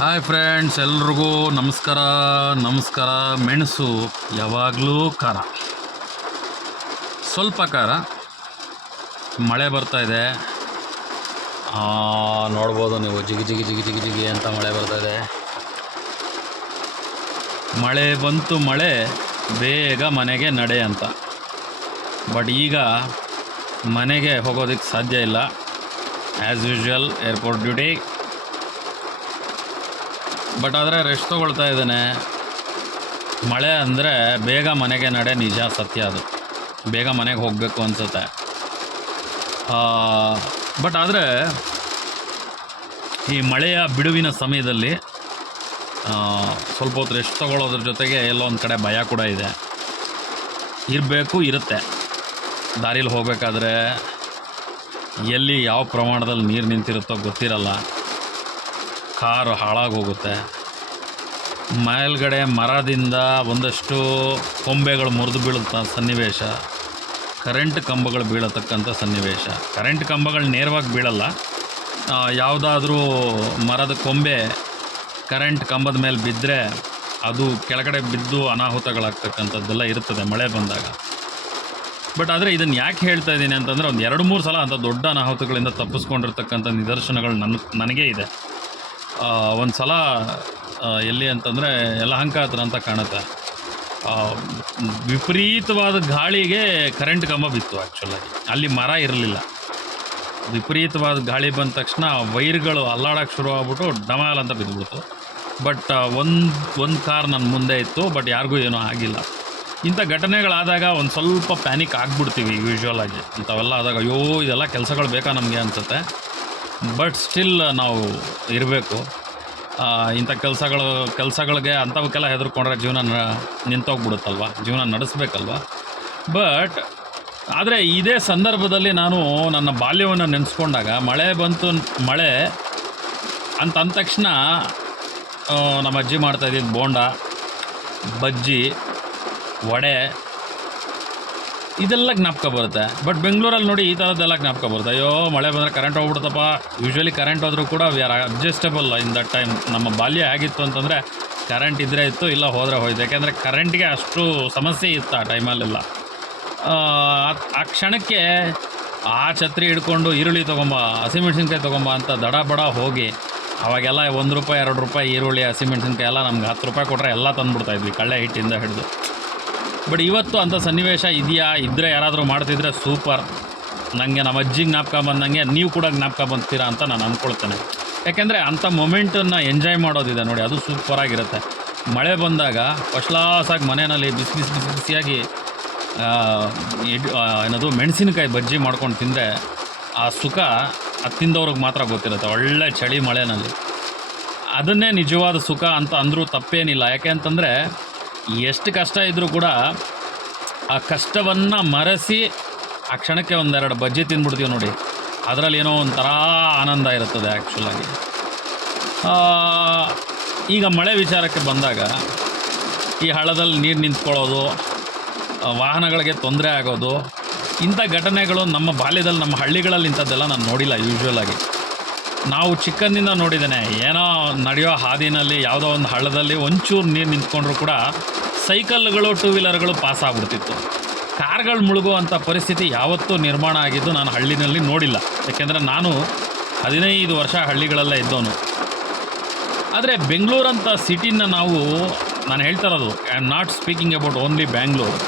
Hi friends ಎಲ್ರಿಗೂ ನಮಸ್ಕಾರ ನಮಸ್ಕಾರ ಮೆಣಸು ಯಾವಾಗಲೂ ಖಾರ. ಸ್ವಲ್ಪ ಖಾರ. ಮಳೆ ಬರ್ತಾ ಇದೆ. ಆ, ನೋಡ್ಬೋದು ನೀವು ಜಿಗಿ ಜಿಗಿ ಜಿಗಿ ಜಿಗಿ ಜಿಗಿ ಅಂತ ಮಳೆ ಬರ್ತಾ ಇದೆ. ಮಳೆ ಬಂತು ಮಳೆ ಬೇಗ ಮನೆಗೆ ನಡೆ ಅಂತ. ಬಟ್ ಈಗ ಮನೆಗೆ ಹೋಗೋದಕ್ಕೆ ಸಾಧ್ಯ ಇಲ್ಲ. As usual airport duty but ಆದರೆ ರೆಸ್ಟ್ ತೊಗೊಳ್ತಾ ಇದ್ದಾನೆ. ಮಳೆ ಅಂದರೆ ಬೇಗ ಮನೆಗೆ ನಡೆ ನಿಜ ಸತ್ಯ ಅದು. ಬೇಗ ಮನೆಗೆ ಹೋಗಬೇಕು ಅನಿಸುತ್ತೆ. ಬಟ್ ಆದರೆ ಈ ಮಳೆಯ ಬಿಡುವಿನ ಸಮಯದಲ್ಲಿ ಸ್ವಲ್ಪ ಹೊತ್ತು ರೆಸ್ಟ್ ತೊಗೊಳ್ಳೋದ್ರ ಜೊತೆಗೆ ಎಲ್ಲೋ ಒಂದು ಕಡೆ ಭಯ ಕೂಡ ಇದೆ. ಇರಬೇಕು, ಇರುತ್ತೆ. ದಾರಿಲಿ ಹೋಗಬೇಕಾದ್ರೆ ಎಲ್ಲಿ ಯಾವ ಪ್ರಮಾಣದಲ್ಲಿ ನೀರು ನಿಂತಿರುತ್ತೋ ಗೊತ್ತಿರಲ್ಲ. ಕಾರು ಹಾಳಾಗೋಗುತ್ತೆ. ಮೇಲ್ಗಡೆ ಮರದಿಂದ ಒಂದಷ್ಟು ಕೊಂಬೆಗಳು ಮುರಿದು ಬೀಳುತ್ತ ಸನ್ನಿವೇಶ. ಕರೆಂಟ್ ಕಂಬಗಳು ಬೀಳತಕ್ಕಂಥ ಸನ್ನಿವೇಶ. ಕರೆಂಟ್ ಕಂಬಗಳು ನೇರವಾಗಿ ಬೀಳಲ್ಲ. ಯಾವುದಾದ್ರೂ ಮರದ ಕೊಂಬೆ ಕರೆಂಟ್ ಕಂಬದ ಮೇಲೆ ಬಿದ್ದರೆ ಅದು ಕೆಳಗಡೆ ಬಿದ್ದು ಅನಾಹುತಗಳಾಗ್ತಕ್ಕಂಥದ್ದೆಲ್ಲ ಇರ್ತದೆ ಮಳೆ ಬಂದಾಗ. ಬಟ್ ಆದರೆ ಇದನ್ನು ಯಾಕೆ ಹೇಳ್ತಾ ಇದ್ದೀನಿ ಅಂತಂದರೆ ಒಂದು ಎರಡು ಮೂರು ಸಲ ಅಂಥ ದೊಡ್ಡ ಅನಾಹುತಗಳಿಂದ ತಪ್ಪಿಸ್ಕೊಂಡಿರ್ತಕ್ಕಂಥ ನಿದರ್ಶನಗಳು ನನ್ನ, ನನಗೇ ಇದೆ. ಒಂದು ಸಲ ಎಲ್ಲಿ ಅಂತಂದರೆ ಯಲಹಂಕ ಹತ್ರ ಅಂತ ಕಾಣುತ್ತೆ. ವಿಪರೀತವಾದ ಗಾಳಿಗೆ ಕರೆಂಟ್ ಕಂಬ ಬಿತ್ತು ಆ್ಯಕ್ಚುಲಾಗಿ ಅಲ್ಲಿ ಮರ ಇರಲಿಲ್ಲ. ವಿಪರೀತವಾದ ಗಾಳಿ ಬಂದ ತಕ್ಷಣ ವೈರ್ಗಳು ಅಲ್ಲಾಡೋಕ್ಕೆ ಶುರು ಆಗ್ಬಿಟ್ಟು ಡಮಾಲ್ ಅಂತ ಬಿದ್ದುಬಿಡ್ತು. ಬಟ್ ಒಂದು ಒಂದು ಕಾರ್ ನನ್ನ ಮುಂದೆ ಇತ್ತು, ಬಟ್ ಯಾರಿಗೂ ಏನೂ ಆಗಿಲ್ಲ. ಇಂಥ ಘಟನೆಗಳಾದಾಗ ಒಂದು ಸ್ವಲ್ಪ ಪ್ಯಾನಿಕ್ ಆಗಿಬಿಡ್ತೀವಿ ಯೂಶ್ವಲಾಗಿ ಇಂಥವೆಲ್ಲ ಆದಾಗ, ಅಯ್ಯೋ, ಇದೆಲ್ಲ ಕೆಲಸಗಳು ಬೇಕಾ ನಮಗೆ ಅನಿಸುತ್ತೆ. ಬಟ್ ಸ್ಟಿಲ್ ನಾವು ಇರಬೇಕು. ಇಂಥ ಕೆಲಸಗಳು, ಕೆಲಸಗಳಿಗೆ ಅಂಥವಕ್ಕೆಲ್ಲ ಹೆದರ್ಕೊಂಡ್ರೆ ಜೀವನ ನಿಂತೋಗ್ಬಿಡುತ್ತಲ್ವ? ಜೀವನ ನಡೆಸ್ಬೇಕಲ್ವ? ಬಟ್ ಆದರೆ ಇದೇ ಸಂದರ್ಭದಲ್ಲಿ ನಾನು ನನ್ನ ಬಾಲ್ಯವನ್ನು ನೆನೆಸ್ಕೊಂಡಾಗ ಮಳೆ ಬಂತು ಮಳೆ ಅಂತ ಅಂದ ತಕ್ಷಣ ನಮ್ಮ ಅಜ್ಜಿ ಮಾಡ್ತಾ ಇದ್ದಿದ್ದು ಬೋಂಡ, ಬಜ್ಜಿ, ವಡೆ ಇದೆಲ್ಲ ಜ್ಞಾಪಕ ಬರುತ್ತೆ. ಬಟ್ ಬೆಂಗಳೂರಲ್ಲಿ ನೋಡಿ ಈ ಥರದ್ದೆಲ್ಲ ಜ್ಞಾಪಕ ಬರುತ್ತೆ. ಅಯ್ಯೋ ಮಳೆ ಬಂದರೆ ಕರೆಂಟ್ ಹೋಗ್ಬಿಡ್ತಪ್ಪ ಯೂಶ್ವಲಿ ಕರೆಂಟ್ ಹೋದರೂ ಕೂಡ we are adjustable in that time ನಮ್ಮ ಬಾಲ್ಯ ಆಗಿತ್ತು ಅಂತಂದರೆ ಕರೆಂಟ್ ಇದ್ದರೆ ಇತ್ತು ಇಲ್ಲ ಹೋದರೆ ಹೋಯ್ತು. ಯಾಕೆಂದರೆ ಕರೆಂಟ್ಗೆ ಅಷ್ಟು ಸಮಸ್ಯೆ ಇತ್ತು ಆ ಟೈಮಲ್ಲೆಲ್ಲ ಆ, ಕ್ಷಣಕ್ಕೆ ಆ ಛತ್ರಿ ಹಿಡ್ಕೊಂಡು ಈರುಳ್ಳಿ ತೊಗೊಂಬ ಹಸಿಮೆಣ್ಸಿನ್ಕಾಯಿ ತೊಗೊಂಬ ಅಂತ ದಡ ಬಡ ಹೋಗಿ ಅವಾಗೆಲ್ಲ ಒಂದು ರೂಪಾಯಿ ಎರಡು ರೂಪಾಯಿ ಈರುಳ್ಳಿ ಹಸಿಮೆಣ್ಸಿನ್ಕಾಯಿ ಎಲ್ಲ ನಮ್ಗೆ ಹತ್ತು ರೂಪಾಯಿ ಕೊಟ್ಟರೆ ಎಲ್ಲ ತಂದುಬಿಡ್ತಾಯಿದ್ವಿ ಕಳ್ಳೆ ಹಿಟ್ಟಿಂದ ಹಿಡಿದು. ಬಟ್ ಇವತ್ತು ಅಂಥ ಸನ್ನಿವೇಶ ಇದೆಯಾ? ಇದ್ದರೆ ಯಾರಾದರೂ ಮಾಡ್ತಿದ್ರೆ ಸೂಪರ್. ನನಗೆ ನಮ್ಮ ಅಜ್ಜಿ ಜ್ಞಾಪಕ ಬಂದಂಗೆ ನೀವು ಕೂಡ ಜ್ಞಾಪಕ ಬಂತೀರಾ ಅಂತ ನಾನು ಅಂದ್ಕೊಳ್ತೇನೆ ಯಾಕೆಂದರೆ ಅಂಥ ಮೊಮೆಂಟನ್ನು ಎಂಜಾಯ್ ಮಾಡೋದಿದೆ ನೋಡಿ, ಅದು ಸೂಪರಾಗಿರುತ್ತೆ ಮಳೆ ಬಂದಾಗ ಫಸ್ಟ್ಲಾಸಾಗಿ ಮನೆಯಲ್ಲಿ ಬಿಸಿ ಬಿಸಿ ಬಿಸಿ ಬಿಸಿಯಾಗಿ ಏನದು ಮೆಣಸಿನಕಾಯಿ ಬಜ್ಜಿ ಮಾಡ್ಕೊಂಡು ತಿಂದರೆ ಆ ಸುಖ ತಿಂದವ್ರಿಗೆ ಮಾತ್ರ ಗೊತ್ತಿರುತ್ತೆ, ಒಳ್ಳೆ ಚಳಿ ಮಳೆನಲ್ಲಿ. ಅದನ್ನೇ ನಿಜವಾದ ಸುಖ ಅಂತ ಅಂದರೂ ತಪ್ಪೇನಿಲ್ಲ. ಯಾಕೆ ಅಂತಂದರೆ ಎಷ್ಟು ಕಷ್ಟ ಇದ್ದರೂ ಕೂಡ ಆ ಕಷ್ಟವನ್ನು ಮರೆಸಿ ಆ ಕ್ಷಣಕ್ಕೆ ಒಂದೆರಡು ಬಜ್ಜಿ ತಿಂದ್ಬಿಡ್ತೀವಿ ನೋಡಿ. ಅದರಲ್ಲಿ ಏನೋ ಒಂಥರ ಆನಂದ ಇರುತ್ತದೆ ಆ್ಯಕ್ಚುಲಾಗಿ ಈಗ ಮಳೆ ವಿಚಾರಕ್ಕೆ ಬಂದಾಗ ಈ ಹಳ್ಳದಲ್ಲಿ ನೀರು ನಿಂತ್ಕೊಳ್ಳೋದು ವಾಹನಗಳಿಗೆ ತೊಂದರೆ ಆಗೋದು, ಇಂಥ ಘಟನೆಗಳು ನಮ್ಮ ಬಾಲ್ಯದಲ್ಲಿ ನಮ್ಮ ಹಳ್ಳಿಗಳಲ್ಲಿ ಇಂಥದ್ದೆಲ್ಲ ನಾನು ನೋಡಿಲ್ಲ ಯೂಶ್ವಲಾಗಿ ನಾವು ಚಿಕ್ಕಂದಿಂದ ನೋಡಿದ್ದೇನೆ, ಏನೋ ನಡೆಯೋ ಹಾದಿನಲ್ಲಿ ಯಾವುದೋ ಒಂದು ಹಳ್ಳದಲ್ಲಿ ಒಂಚೂರು ನೀರು ನಿಂತ್ಕೊಂಡ್ರು ಕೂಡ ಸೈಕಲ್ಗಳು ಟೂ ವೀಲರ್ಗಳು ಪಾಸ್ ಆಗ್ಬಿಡ್ತಿತ್ತು. ಕಾರ್ಗಳು ಮುಳುಗುವಂಥ ಪರಿಸ್ಥಿತಿ ಯಾವತ್ತೂ ನಿರ್ಮಾಣ ಆಗಿದ್ದು ನಾನು ಹಳ್ಳಿನಲ್ಲಿ ನೋಡಿಲ್ಲ. ಯಾಕೆಂದರೆ ನಾನು ಹದಿನೈದು ವರ್ಷ ಹಳ್ಳಿಗಳಲ್ಲೇ ಇದ್ದವನು. ಆದರೆ ಬೆಂಗಳೂರಂಥ ಸಿಟಿನ ನಾವು, ನಾನು ಹೇಳ್ತಾ ಇರೋದು I am not speaking about only Bangalore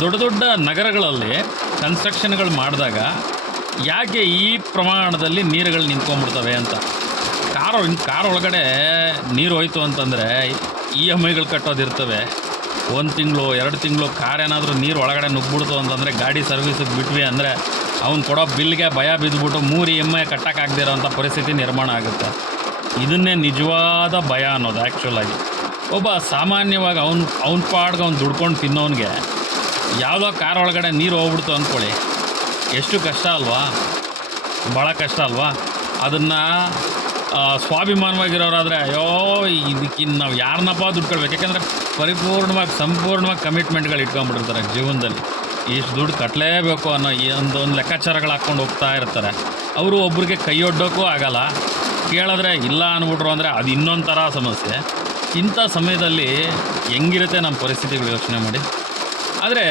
ದೊಡ್ಡ ದೊಡ್ಡ ನಗರಗಳಲ್ಲಿ ಕನ್ಸ್ಟ್ರಕ್ಷನ್ಗಳು ಮಾಡಿದಾಗ ಯಾಕೆ ಈ ಪ್ರಮಾಣದಲ್ಲಿ ನೀರುಗಳು ನಿಂತ್ಕೊಂಡ್ಬಿಡ್ತವೆ ಅಂತ? ಕಾರ್ ಕಾರ್ ಒಳಗಡೆ ನೀರು ಹೋಯ್ತು ಅಂತಂದರೆ ಇ ಎಂ ಐಗಳು ಕಟ್ಟೋದಿರ್ತವೆ ಒಂದು ತಿಂಗಳು, ಎರಡು ತಿಂಗಳು ಕಾರ್ ಏನಾದರೂ ನೀರು ಒಳಗಡೆ ನುಗ್ಬಿಡ್ತು ಅಂತಂದರೆ ಗಾಡಿ ಸರ್ವಿಸಿಗೆ ಬಿಟ್ವಿ ಅಂದರೆ ಅವ್ನು ಕೊಡೋ ಬಿಲ್ಗೆ ಭಯ ಬಿದ್ದುಬಿಟ್ಟು ಮೂರು ಇ ಎಂ ಐ ಕಟ್ಟೋಕ್ಕಾಗದಿರೋಂಥ ಪರಿಸ್ಥಿತಿ ನಿರ್ಮಾಣ ಆಗುತ್ತೆ. ಇದನ್ನೇ ನಿಜವಾದ ಭಯ ಅನ್ನೋದು ಆ್ಯಕ್ಚುಲಾಗಿ ಒಬ್ಬ ಸಾಮಾನ್ಯವಾಗಿ ಅವ್ನು, ಅವ್ನ ಪಾಡ್ಗೆ ಅವ್ನು ದುಡ್ಕೊಂಡು ತಿನ್ನೋನಿಗೆ ಯಾವುದೋ ಕಾರ್ ಒಳಗಡೆ ನೀರು ಹೋಗ್ಬಿಡ್ತು ಅಂದ್ಕೊಳ್ಳಿ. ಎಷ್ಟು ಕಷ್ಟ ಅಲ್ವಾ? ಭಾಳ ಕಷ್ಟ ಅಲ್ವಾ? ಅದನ್ನು ಸ್ವಾಭಿಮಾನವಾಗಿರೋರಾದರೆ, ಅಯ್ಯೋ ಇದಕ್ಕಿನ್ನು ನಾವು ಯಾರನ್ನಪ್ಪ ದುಡ್ಡು ಕೊಡ್ಬೇಕು ಯಾಕೆಂದರೆ ಪರಿಪೂರ್ಣವಾಗಿ, ಸಂಪೂರ್ಣವಾಗಿ ಕಮಿಟ್ಮೆಂಟ್ಗಳು ಇಟ್ಕೊಂಡ್ಬಿಟ್ಟಿರ್ತಾರೆ ಜೀವನದಲ್ಲಿ. ಇಷ್ಟು ದುಡ್ಡು ಕಟ್ಟಲೇಬೇಕು ಅನ್ನೋ ಈ ಒಂದು ಲೆಕ್ಕಾಚಾರಗಳು ಹಾಕ್ಕೊಂಡು ಹೋಗ್ತಾ ಇರ್ತಾರೆ. ಅವರು ಒಬ್ರಿಗೆ ಕೈಯೊಡ್ಡೋಕ್ಕೂ ಆಗಲ್ಲ. ಕೇಳಿದ್ರೆ ಇಲ್ಲ ಅಂದ್ಬಿಟ್ರು ಅಂದರೆ ಅದು ಇನ್ನೊಂದು ಸಮಸ್ಯೆ. ಇಂಥ ಸಮಯದಲ್ಲಿ ಹೆಂಗಿರುತ್ತೆ ನಮ್ಮ ಪರಿಸ್ಥಿತಿಗಳು ಯೋಚನೆ ಮಾಡಿ? ಆದರೆ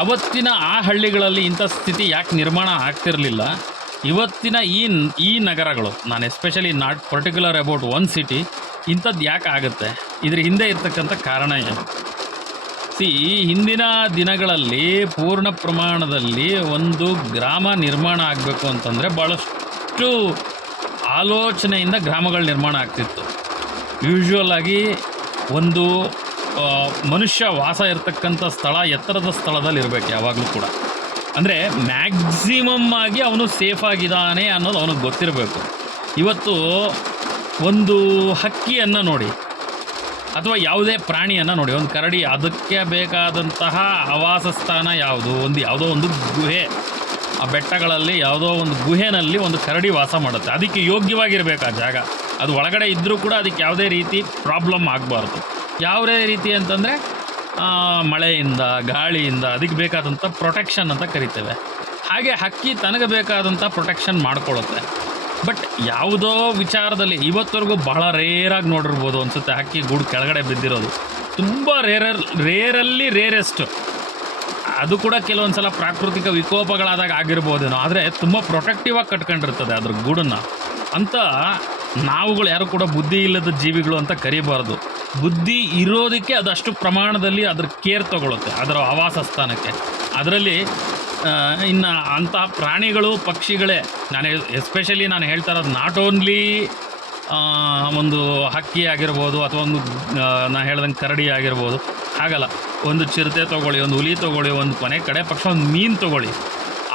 ಅವತ್ತಿನ ಆ ಹಳ್ಳಿಗಳಲ್ಲಿ ಇಂಥ ಸ್ಥಿತಿ ಯಾಕೆ ನಿರ್ಮಾಣ ಆಗ್ತಿರಲಿಲ್ಲ? ಇವತ್ತಿನ ಈ ಈ ನಗರಗಳು, ನಾನು especially not particular about one city ಇಂಥದ್ದು ಯಾಕೆ ಆಗುತ್ತೆ? ಇದ್ರ ಹಿಂದೆ ಇರ್ತಕ್ಕಂಥ ಕಾರಣ ಏನು? ಸಿ, ಹಿಂದಿನ ದಿನಗಳಲ್ಲಿ ಪೂರ್ಣ ಪ್ರಮಾಣದಲ್ಲಿ ಒಂದು ಗ್ರಾಮ ನಿರ್ಮಾಣ ಆಗಬೇಕು ಅಂತಂದರೆ ಭಾಳಷ್ಟು ಆಲೋಚನೆಯಿಂದ ಗ್ರಾಮಗಳು ನಿರ್ಮಾಣ ಆಗ್ತಿತ್ತು. ಯೂಶ್ವಲ್ ಆಗಿ ಒಂದು ಮನುಷ್ಯ ವಾಸ ಇರತಕ್ಕಂಥ ಸ್ಥಳ ಎತ್ತರದ ಸ್ಥಳದಲ್ಲಿ ಇರಬೇಕು ಯಾವಾಗಲೂ ಕೂಡ. ಅಂದರೆ ಮ್ಯಾಕ್ಸಿಮಮ್ ಆಗಿ ಅವನು ಸೇಫ್ ಆಗಿದ್ದಾನೆ ಅನ್ನೋದು ಅವನಿಗೆ ಗೊತ್ತಿರಬೇಕು. ಇವತ್ತು ಒಂದು ಹಕ್ಕಿಯನ್ನು ನೋಡಿ, ಅಥವಾ ಯಾವುದೇ ಪ್ರಾಣಿಯನ್ನು ನೋಡಿ, ಒಂದು ಕರಡಿ, ಅದಕ್ಕೆ ಬೇಕಾದಂತಹ ಆವಾಸ ಸ್ಥಾನ ಯಾವುದು? ಒಂದು ಯಾವುದೋ ಒಂದು ಗುಹೆ. ಆ ಬೆಟ್ಟಗಳಲ್ಲಿ ಯಾವುದೋ ಒಂದು ಗುಹೆನಲ್ಲಿ ಒಂದು ಕರಡಿ ವಾಸ ಮಾಡುತ್ತೆ. ಅದಕ್ಕೆ ಯೋಗ್ಯವಾಗಿರಬೇಕು ಆ ಜಾಗ. ಅದು ಒಳಗಡೆ ಇದ್ದರೂ ಕೂಡ ಅದಕ್ಕೆ ಯಾವುದೇ ರೀತಿ ಪ್ರಾಬ್ಲಮ್ ಆಗಬಾರ್ದು. ಯಾವುದೇ ರೀತಿ ಅಂತಂದರೆ ಮಳೆಯಿಂದ, ಗಾಳಿಯಿಂದ, ಅದಕ್ಕೆ ಬೇಕಾದಂಥ ಪ್ರೊಟೆಕ್ಷನ್ ಅಂತ ಕರಿತೇವೆ. ಹಾಗೆ ಹಕ್ಕಿ ತನಗೆ ಬೇಕಾದಂಥ ಪ್ರೊಟೆಕ್ಷನ್ ಮಾಡ್ಕೊಳ್ಳುತ್ತೆ ಬಟ್ ಯಾವುದೋ ವಿಚಾರದಲ್ಲಿ ಇವತ್ತವರೆಗೂ ಬಹಳ ರೇರಾಗಿ ನೋಡಿರ್ಬೋದು ಅನ್ಸುತ್ತೆ ಹಕ್ಕಿ ಗೂಡು ಕೆಳಗಡೆ ಬಿದ್ದಿರೋದು. ತುಂಬ ರೇರರ್ ರೇರಲ್ಲಿ ರೇರೆಸ್ಟ್ ಅದು ಕೂಡ ಕೆಲವೊಂದು ಸಲ ಪ್ರಾಕೃತಿಕ ವಿಕೋಪಗಳಾದಾಗ ಆಗಿರ್ಬೋದೇನೋ, ಆದರೆ ತುಂಬ ಪ್ರೊಟೆಕ್ಟಿವ್ ಆಗಿ ಕಟ್ಕೊಂಡಿರ್ತದೆ ಅದ್ರ ಗೂಡನ್ನು. ಅಂತ ನಾವುಗಳು ಯಾರು ಕೂಡ ಬುದ್ಧಿ ಇಲ್ಲದ ಜೀವಿಗಳು ಅಂತ ಕರಿಬಾರ್ದು. ಬುದ್ಧಿ ಇರೋದಕ್ಕೆ ಅದಷ್ಟು ಪ್ರಮಾಣದಲ್ಲಿ ಅದ್ರ ಕೇರ್ ತಗೊಳುತ್ತೆ, ಅದರ ಆವಾಸ ಸ್ಥಾನಕ್ಕೆ. ಅದರಲ್ಲಿ ಇನ್ನು ಅಂತಹ ಪ್ರಾಣಿಗಳು, ಪಕ್ಷಿಗಳೇ, ನಾನು ಎಸ್ಪೆಷಲಿ ನಾನು ಹೇಳ್ತಾ ಇರೋದು ನಾಟ್ ಓನ್ಲಿ ಒಂದು ಹಕ್ಕಿ ಆಗಿರ್ಬೋದು ಅಥವಾ ಒಂದು ನಾನು ಹೇಳ್ದಂಗೆ ಕರಡಿ ಆಗಿರ್ಬೋದು, ಹಾಗಲ್ಲ. ಒಂದು ಚಿರತೆ ತೊಗೊಳ್ಳಿ, ಒಂದು ಹುಲಿ ತೊಗೊಳ್ಳಿ, ಒಂದು ಕೊನೆ ಕಡೆ ಪಕ್ಷ, ಒಂದು ಮೀನು ತೊಗೊಳ್ಳಿ.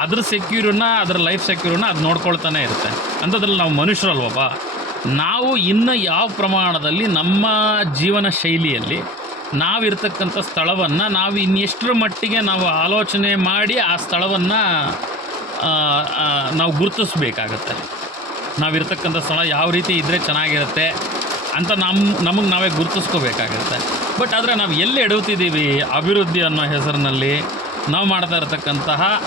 ಅದ್ರ ಸೆಕ್ಯೂರನ್ನ ಅದ್ರ ಲೈಫ್ ಸೆಕ್ಯೂರನ್ನ ಅದು ನೋಡ್ಕೊಳ್ತಾನೆ ಇರುತ್ತೆ. ಅಂಥದ್ರಲ್ಲಿ ನಾವು ಮನುಷ್ಯರಲ್ವಪ್ಪ. ನಾವು ಇನ್ನು ಯಾವ ಪ್ರಮಾಣದಲ್ಲಿ ನಮ್ಮ ಜೀವನ ಶೈಲಿಯಲ್ಲಿ ನಾವಿರ್ತಕ್ಕಂಥ ಸ್ಥಳವನ್ನು ನಾವು ಇನ್ನೆಷ್ಟರ ಮಟ್ಟಿಗೆ ನಾವು ಆಲೋಚನೆ ಮಾಡಿ ಆ ಸ್ಥಳವನ್ನು ನಾವು ಗುರುತಿಸ್ಬೇಕಾಗತ್ತೆ. ನಾವಿರ್ತಕ್ಕಂಥ ಸ್ಥಳ ಯಾವ ರೀತಿ ಇದ್ದರೆ ಚೆನ್ನಾಗಿರುತ್ತೆ ಅಂತ ನಮ್ಮ ನಮಗೆ ನಾವೇ ಗುರುತಿಸ್ಕೋಬೇಕಾಗತ್ತೆ. ಬಟ್ ಆದರೆ ನಾವು ಎಲ್ಲಿ ಎಡುತ್ತಿದ್ದೀವಿ ಅಭಿವೃದ್ಧಿ ಅನ್ನೋ ಹೆಸರಿನಲ್ಲಿ ನಾವು ಮಾಡ್ತಾ ಇರತಕ್ಕಂತಹ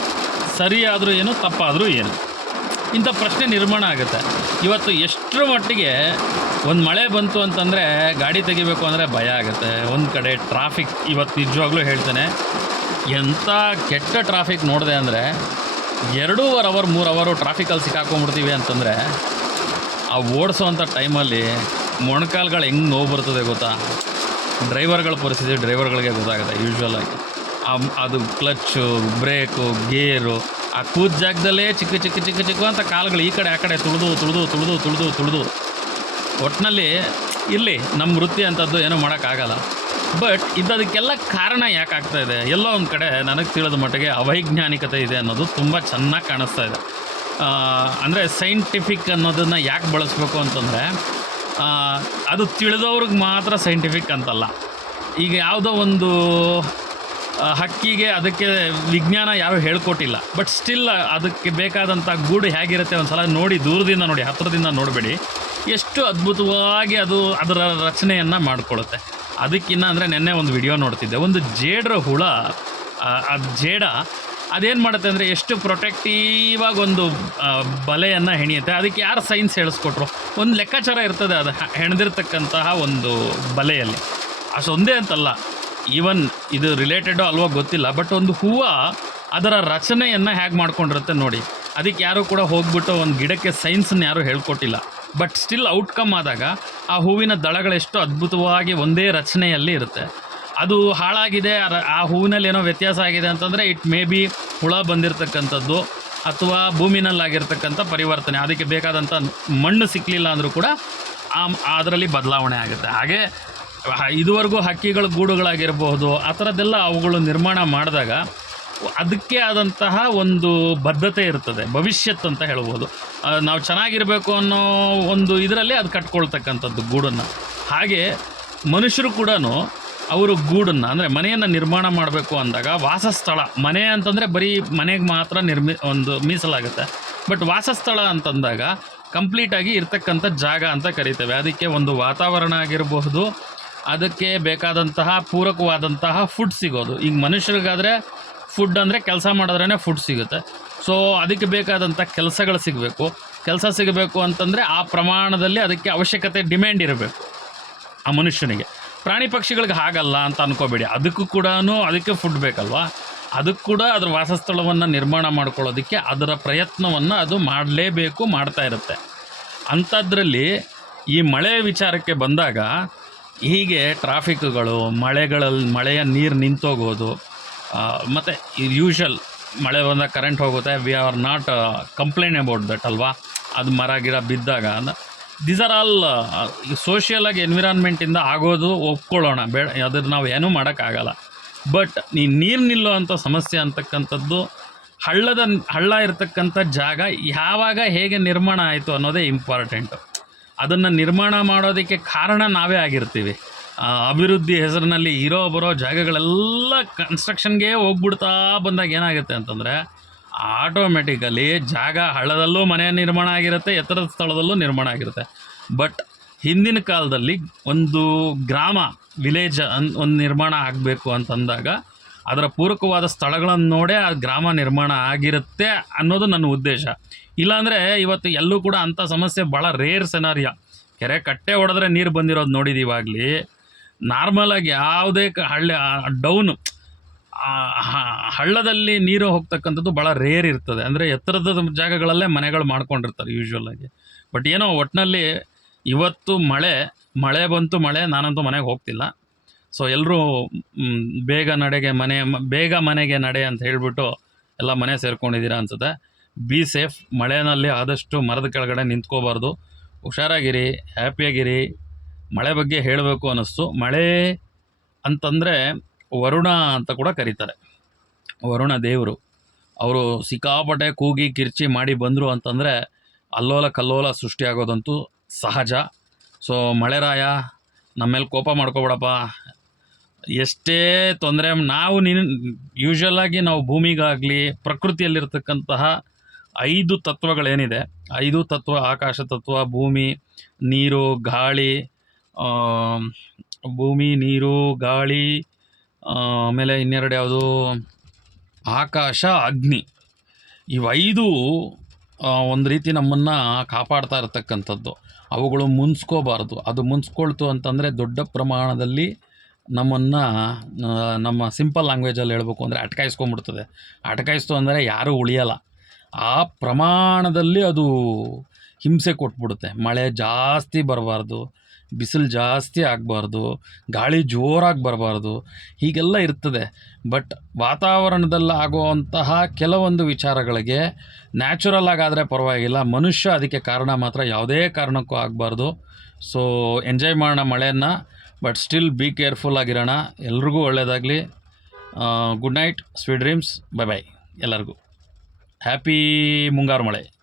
ಸರಿಯಾದರೂ ಏನು ತಪ್ಪಾದರೂ ಏನು. ಇಂಥ ಪ್ರಶ್ನೆ ನಿರ್ಮಾಣ ಆಗುತ್ತೆ. ಇವತ್ತು ಎಷ್ಟರ ಮಟ್ಟಿಗೆ ಒಂದು ಮಳೆ ಬಂತು ಅಂತಂದರೆ ಗಾಡಿ ತೆಗಿಬೇಕು ಅಂದರೆ ಭಯ ಆಗುತ್ತೆ. ಒಂದು ಕಡೆ ಟ್ರಾಫಿಕ್ ಇವತ್ತು ನಿಜವಾಗ್ಲೂ ಹೇಳ್ತೇನೆ. ಎಂಥ ಕೆಟ್ಟ ಟ್ರಾಫಿಕ್ ನೋಡಿದೆ ಅಂದರೆ ಎರಡೂವರೆ ಅವರ್ ಮೂರು ಅವರು ಟ್ರಾಫಿಕಲ್ಲಿ ಸಿಕ್ಕಾಕೊಂಡ್ಬಿಡ್ತೀವಿ ಅಂತಂದರೆ ಆ ಓಡಿಸೋವಂಥ ಟೈಮಲ್ಲಿ ಮೊಣಕಾಲ್ಗಳು ಹೆಂಗೆ ನೋವು ಬರ್ತದೆ ಗೊತ್ತಾ? ಡ್ರೈವರ್ಗಳ ಪರಿಸ್ಥಿತಿ ಡ್ರೈವರ್ಗಳಿಗೆ ಗೊತ್ತಾಗುತ್ತೆ ಯೂಶ್ವಲಾಗಿ ಅದು ಕ್ಲಚ್ಚು ಬ್ರೇಕು ಗೇರು ಆ ಕೂದ ಜಾಗದಲ್ಲೇ ಚಿಕ್ಕ ಚಿಕ್ಕ ಚಿಕ್ಕ ಚಿಕ್ಕ ಅಂತ ಕಾಲುಗಳು ಈ ಕಡೆ, ಆ ಕಡೆ ತುಳಿದು ತುಳಿದು ತುಳಿದು ತುಳಿದು ತುಳಿದು. ಒಟ್ಟಿನಲ್ಲಿ ಇಲ್ಲಿ ನಮ್ಮ ವೃತ್ತಿ ಅಂಥದ್ದು ಏನೂ ಮಾಡೋಕ್ಕಾಗಲ್ಲ. ಬಟ್ ಇದಕ್ಕೆಲ್ಲ ಕಾರಣ ಯಾಕೆ ಇದೆ? ಎಲ್ಲೋ ಒಂದು ಕಡೆ ನನಗೆ ತಿಳಿದ ಮಟ್ಟಿಗೆ ಅವೈಜ್ಞಾನಿಕತೆ ಇದೆ ಅನ್ನೋದು ತುಂಬ ಚೆನ್ನಾಗಿ ಕಾಣಿಸ್ತಾ ಇದೆ. ಅಂದರೆ ಸೈಂಟಿಫಿಕ್ ಅನ್ನೋದನ್ನು ಯಾಕೆ ಬಳಸಬೇಕು ಅಂತಂದರೆ ಅದು ತಿಳಿದವ್ರಿಗೆ ಮಾತ್ರ ಸೈಂಟಿಫಿಕ್ ಅಂತಲ್ಲ. ಈಗ ಯಾವುದೋ ಒಂದು ಹಕ್ಕಿಗೆ ಅದಕ್ಕೆ ವಿಜ್ಞಾನ ಯಾರೂ ಹೇಳ್ಕೊಟ್ಟಿಲ್ಲ. ಬಟ್ ಸ್ಟಿಲ್ ಅದಕ್ಕೆ ಬೇಕಾದಂಥ ಗೂಡು ಹೇಗಿರುತ್ತೆ ಒಂದು ಸಲ ನೋಡಿ, ದೂರದಿಂದ ನೋಡಿ ಹತ್ತಿರದಿಂದ ನೋಡಬೇಡಿ. ಎಷ್ಟು ಅದ್ಭುತವಾಗಿ ಅದು ಅದರ ರಚನೆಯನ್ನು ಮಾಡಿಕೊಳ್ಳುತ್ತೆ ಅದಕ್ಕಿನ್ನ ಅಂದರೆ ನಿನ್ನೆ ಒಂದು ವಿಡಿಯೋ ನೋಡ್ತಿದ್ದೆ. ಒಂದು ಜೇಡ್ರ ಹುಳ, ಆ ಜೇಡ ಅದೇನು ಮಾಡುತ್ತೆ ಅಂದರೆ ಎಷ್ಟು ಪ್ರೊಟೆಕ್ಟಿವ್ ಆಗಿ ಒಂದು ಬಲೆಯನ್ನು ಹೆಣಿಯುತ್ತೆ. ಅದಕ್ಕೆ ಯಾರು ಸೈನ್ಸ್ ಹೇಳಿಸ್ಕೊಟ್ರು? ಒಂದು ಲೆಕ್ಕಾಚಾರ ಇರ್ತದೆ ಅದು ಹೆಣ್ದಿರ್ತಕ್ಕಂತಹ ಹೆಣೆದಿರ್ತಕ್ಕಂತಹ ಒಂದು ಬಲೆಯಲ್ಲಿ. ಅಷ್ಟೊಂದೇ ಅಂತಲ್ಲ. ಈವನ್ ಇದು ರಿಲೇಟೆಡೋ ಅಲ್ವೋ ಗೊತ್ತಿಲ್ಲ ಬಟ್ ಒಂದು ಹೂವು ಅದರ ರಚನೆಯನ್ನು ಹೇಗೆ ಮಾಡ್ಕೊಂಡಿರುತ್ತೆ ನೋಡಿ. ಅದಕ್ಕೆ ಯಾರೂ ಕೂಡ ಹೋಗ್ಬಿಟ್ಟು ಒಂದು ಗಿಡಕ್ಕೆ ಸೈನ್ಸನ್ನ ಯಾರೂ ಹೇಳ್ಕೊಟ್ಟಿಲ್ಲ. ಬಟ್ ಸ್ಟಿಲ್ ಔಟ್ಕಮ್ ಆದಾಗ ಆ ಹೂವಿನ ದಳಗಳೆಷ್ಟು ಅದ್ಭುತವಾಗಿ ಒಂದೇ ರಚನೆಯಲ್ಲಿ ಇರುತ್ತೆ. ಅದು ಹಾಳಾಗಿದೆ ಆ ಹೂವಿನಲ್ಲಿ ಏನೋ ವ್ಯತ್ಯಾಸ ಆಗಿದೆ ಅಂತಂದರೆ ಇಟ್ ಮೇ ಬಿ ಹುಳ ಬಂದಿರತಕ್ಕಂಥದ್ದು ಅಥವಾ ಭೂಮಿನಲ್ಲಾಗಿರ್ತಕ್ಕಂಥ ಪರಿವರ್ತನೆ. ಅದಕ್ಕೆ ಬೇಕಾದಂಥ ಮಣ್ಣು ಸಿಕ್ಕಲಿಲ್ಲ ಅಂದರೂ ಕೂಡ ಆ ಅದರಲ್ಲಿ ಬದಲಾವಣೆ ಆಗುತ್ತೆ. ಹಾಗೆ ಇದುವರೆಗೂ ಹಕ್ಕಿಗಳ ಗೂಡುಗಳಾಗಿರಬಹುದು, ಆ ಥರದ್ದೆಲ್ಲ ಅವುಗಳು ನಿರ್ಮಾಣ ಮಾಡಿದಾಗ ಅದಕ್ಕೆ ಆದಂತಹ ಒಂದು ಬದ್ಧತೆ ಇರ್ತದೆ ಭವಿಷ್ಯತ್ ಅಂತ ಹೇಳ್ಬೋದು. ನಾವು ಚೆನ್ನಾಗಿರಬೇಕು ಅನ್ನೋ ಒಂದು ಇದರಲ್ಲಿ ಅದು ಕಟ್ಕೊಳ್ತಕ್ಕಂಥದ್ದು ಗೂಡನ್ನು. ಹಾಗೆ ಮನುಷ್ಯರು ಕೂಡ ಅವರು ಗೂಡನ್ನು, ಅಂದರೆ ಮನೆಯನ್ನು ನಿರ್ಮಾಣ ಮಾಡಬೇಕು ಅಂದಾಗ ವಾಸಸ್ಥಳ, ಮನೆ ಅಂತಂದರೆ ಬರೀ ಮನೆಗೆ ಮಾತ್ರ ನಿರ್ಮಿ, ಒಂದು ಮೀಸಲಾಗುತ್ತೆ. ಬಟ್ ವಾಸಸ್ಥಳ ಅಂತಂದಾಗ ಕಂಪ್ಲೀಟಾಗಿ ಇರ್ತಕ್ಕಂಥ ಜಾಗ ಅಂತ ಕರಿತೇವೆ. ಅದಕ್ಕೆ ಒಂದು ವಾತಾವರಣ ಆಗಿರಬಹುದು ಅದಕ್ಕೆ ಬೇಕಾದಂತಹ ಪೂರಕವಾದಂತಹ ಫುಡ್ ಸಿಗೋದು. ಈಗ ಮನುಷ್ಯರಿಗಾದರೆ ಫುಡ್ ಅಂದರೆ ಕೆಲಸ ಮಾಡಿದ್ರೇ ಫುಡ್ ಸಿಗುತ್ತೆ. ಸೊ ಅದಕ್ಕೆ ಬೇಕಾದಂಥ ಕೆಲಸಗಳು ಸಿಗಬೇಕು. ಕೆಲಸ ಸಿಗಬೇಕು ಅಂತಂದರೆ ಆ ಪ್ರಮಾಣದಲ್ಲಿ ಅದಕ್ಕೆ ಅವಶ್ಯಕತೆ ಡಿಮ್ಯಾಂಡ್ ಇರಬೇಕು ಆ ಮನುಷ್ಯನಿಗೆ. ಪ್ರಾಣಿ ಪಕ್ಷಿಗಳಿಗೆ ಹಾಗಲ್ಲ ಅಂತ ಅನ್ಕೋಬೇಡಿ. ಅದಕ್ಕೂ ಕೂಡ ಅದಕ್ಕೆ ಫುಡ್ ಬೇಕಲ್ವಾ? ಅದಕ್ಕೆ ಕೂಡ ಅದರ ವಾಸಸ್ಥಳವನ್ನು ನಿರ್ಮಾಣ ಮಾಡ್ಕೊಳ್ಳೋದಕ್ಕೆ ಅದರ ಪ್ರಯತ್ನವನ್ನು ಅದು ಮಾಡಲೇಬೇಕು, ಮಾಡ್ತಾ ಇರುತ್ತೆ. ಅಂಥದ್ರಲ್ಲಿ ಈ ಮಳೆ ವಿಚಾರಕ್ಕೆ ಬಂದಾಗ ಹೀಗೆ ಟ್ರಾಫಿಕ್ಗಳು ಮಳೆಗಳಲ್ಲಿ ಮಳೆಯ ನೀರು ನಿಂತೋಗೋದು ಮತ್ತು ಯೂಶಲ್ ಮಳೆ ಬಂದಾಗ ಕರೆಂಟ್ ಹೋಗುತ್ತೆ. We are not complain about that ಅಲ್ವಾ? ಅದು ಮರ, ಗಿಡ ಬಿದ್ದಾಗ. ದೀಸ್ ಆರ್ ಆಲ್ ಸೋಷಿಯಲ್ ಆಗಿ ಎನ್ವಿರಾನ್ಮೆಂಟಿಂದ ಆಗೋದು ಒಪ್ಕೊಳ್ಳೋಣ. ಬೇಡ ಅದ್ರ ನಾವು ಏನೂ ಮಾಡೋಕ್ಕಾಗಲ್ಲ. ಬಟ್ ಈ ನೀರು ನಿಲ್ಲುವಂಥ ಸಮಸ್ಯೆ ಅಂತಕ್ಕಂಥದ್ದು, ಹಳ್ಳದ, ಹಳ್ಳ ಇರತಕ್ಕಂಥ ಜಾಗ ಯಾವಾಗ ಹೇಗೆ ನಿರ್ಮಾಣ ಆಯಿತು ಅನ್ನೋದೇ ಇಂಪಾರ್ಟೆಂಟು ಅದನ್ನು ನಿರ್ಮಾಣ ಮಾಡೋದಕ್ಕೆ ಕಾರಣ ನಾವೇ ಆಗಿರ್ತೀವಿ. ಅಭಿವೃದ್ಧಿ ಹೆಸರಿನಲ್ಲಿ ಇರೋ ಬರೋ ಜಾಗಗಳೆಲ್ಲ ಕನ್ಸ್ಟ್ರಕ್ಷನ್ಗೆ ಹೋಗ್ಬಿಡ್ತಾ ಬಂದಾಗ ಏನಾಗುತ್ತೆ ಅಂತಂದರೆ ಆಟೋಮೆಟಿಕಲಿ ಜಾಗ ಹಳ್ಳದಲ್ಲೂ ಮನೆ ನಿರ್ಮಾಣ ಆಗಿರುತ್ತೆ, ಎತ್ತರದ ಸ್ಥಳದಲ್ಲೂ ನಿರ್ಮಾಣ ಆಗಿರುತ್ತೆ. ಬಟ್ ಹಿಂದಿನ ಕಾಲದಲ್ಲಿ ಒಂದು ಗ್ರಾಮ ವಿಲೇಜ್ ಅನ್, ಒಂದು ನಿರ್ಮಾಣ ಆಗಬೇಕು ಅಂತಂದಾಗ ಅದರ ಪೂರಕವಾದ ಸ್ಥಳಗಳನ್ನು ನೋಡೇ ಆ ಗ್ರಾಮ ನಿರ್ಮಾಣ ಆಗಿರುತ್ತೆ ಅನ್ನೋದು ನನ್ನ ಉದ್ದೇಶ. ಇಲ್ಲಾಂದರೆ ಇವತ್ತು ಎಲ್ಲೂ ಕೂಡ ಅಂಥ ಸಮಸ್ಯೆ ಭಾಳ ರೇರ್ ಸೆನಾರಿಯ ಕೆರೆ ಕಟ್ಟೆ ಹೊಡೆದ್ರೆ ನೀರು ಬಂದಿರೋದು ನೋಡಿದೀವಾಗಲಿ. ನಾರ್ಮಲಾಗಿ ಯಾವುದೇ ಹಳ್ಳ ಡೌನು ಹಳ್ಳದಲ್ಲಿ ನೀರು ಹೋಗ್ತಕ್ಕಂಥದ್ದು ಭಾಳ ರೇರ್ ಇರ್ತದೆ. ಅಂದರೆ ಎತ್ತರದ ಜಾಗಗಳಲ್ಲೇ ಮನೆಗಳು ಮಾಡ್ಕೊಂಡಿರ್ತಾರೆ ಯೂಶ್ವಲಾಗಿ ಬಟ್ ಏನೋ ಒಟ್ಟಿನಲ್ಲಿ ಇವತ್ತು ಮಳೆ ಮಳೆ ಬಂತು ಮಳೆ, ನಾನಂತೂ ಮನೆಗೆ ಹೋಗ್ತಿಲ್ಲ. ಸೊ ಎಲ್ಲರೂ ಬೇಗ ನಡೆಗೆ ಮನೆ, ಬೇಗ ಮನೆಗೆ ನಡೆ ಅಂತ ಹೇಳಿಬಿಟ್ಟು ಎಲ್ಲ ಮನೆ ಸೇರ್ಕೊಂಡಿದ್ದೀರಾ ಅನಿಸುತ್ತೆ. ಬಿ ಸೇಫ್ ಮಳೆಯಲ್ಲಿ ಆದಷ್ಟು ಮರದ ಕೆಳಗಡೆ ನಿಂತ್ಕೋಬಾರ್ದು. ಹುಷಾರಾಗಿರಿ, ಹ್ಯಾಪಿಯಾಗಿರಿ. ಮಳೆ ಬಗ್ಗೆ ಹೇಳಬೇಕು ಅನ್ನಿಸ್ತು. ಮಳೆ ಅಂತಂದರೆ ವರುಣ ಅಂತ ಕೂಡ ಕರೀತಾರೆ. ವರುಣ ದೇವರು. ಅವರು ಸಿಕ್ಕಾಪಟ್ಟೆ ಕೂಗಿ ಕಿರ್ಚಿ ಮಾಡಿ ಬಂದರು ಅಂತಂದರೆ ಅಲ್ಲೋಲ ಕಲ್ಲೋಲ ಸೃಷ್ಟಿಯಾಗೋದಂತೂ ಸಹಜ. ಸೊ ಮಳೆರಾಯ ನಮ್ಮ ಮೇಲೆ ಕೋಪ ಮಾಡ್ಕೊಬೇಡಪ್ಪ. ಎಷ್ಟೇ ತೊಂದರೆ, ನಾವು ನೀನು ಯೂಶ್ವಲಾಗಿ ನಾವು ಭೂಮಿಗಾಗಲಿ, ಪ್ರಕೃತಿಯಲ್ಲಿರ್ತಕ್ಕಂತಹ ಐದು ತತ್ವಗಳೇನಿದೆ, ಐದು ತತ್ವ, ಆಕಾಶ ತತ್ವ, ಭೂಮಿ, ನೀರು, ಗಾಳಿ ಭೂಮಿ, ನೀರು, ಗಾಳಿ ಆಮೇಲೆ ಇನ್ನೆರಡು ಯಾವುದು? ಆಕಾಶ, ಅಗ್ನಿ. ಇವೈದು ಒಂದು ರೀತಿ ನಮ್ಮನ್ನು ಕಾಪಾಡ್ತಾ ಇರತಕ್ಕಂಥದ್ದು. ಅವುಗಳು ಮುನ್ಸ್ಕೋಬಾರ್ದು. ಅದು ಮುನ್ಸ್ಕೊಳ್ತು ಅಂತಂದರೆ ದೊಡ್ಡ ಪ್ರಮಾಣದಲ್ಲಿ ನಮ್ಮನ್ನು ನಮ್ಮ ಸಿಂಪಲ್ ಲ್ಯಾಂಗ್ವೇಜಲ್ಲಿ ಹೇಳ್ಬೇಕು ಅಂದರೆ ಅಟಕಾಯಿಸ್ಕೊಂಬಿಡ್ತದೆ ಅಟಕಾಯಿಸ್ತು ಅಂದರೆ ಯಾರೂ ಉಳಿಯಲ್ಲ. ಆ ಪ್ರಮಾಣದಲ್ಲಿ ಅದು ಹಿಂಸೆ ಕೊಟ್ಬಿಡುತ್ತೆ. ಮಳೆ ಜಾಸ್ತಿ ಬರಬಾರ್ದು, ಬಿಸಿಲು ಜಾಸ್ತಿ ಆಗಬಾರ್ದು, ಗಾಳಿ ಜೋರಾಗಿ ಬರಬಾರ್ದು, ಹೀಗೆಲ್ಲ ಇರ್ತದೆ. ಬಟ್ ವಾತಾವರಣದಲ್ಲಿ ಆಗುವಂತಹ ಕೆಲವೊಂದು ವಿಚಾರಗಳಿಗೆ ನ್ಯಾಚುರಲ್ ಆಗಾದರೆ ಪರವಾಗಿಲ್ಲ. ಮನುಷ್ಯ ಅದಕ್ಕೆ ಕಾರಣ ಮಾತ್ರ ಯಾವುದೇ ಕಾರಣಕ್ಕೂ ಆಗಬಾರ್ದು. ಸೊ ಎಂಜಾಯ್ ಮಾಡೋಣ ಮಳೆಯನ್ನು. ಬಟ್ ಸ್ಟಿಲ್ ಬಿ ಕೇರ್ಫುಲ್ ಆಗಿರೋಣ. ಎಲ್ರಿಗೂ ಒಳ್ಳೆಯದಾಗಲಿ good night sweet dreams bye bye ಎಲ್ಲರಿಗೂ. ಹ್ಯಾಪಿ ಮುಂಗಾರು ಮಳೆ.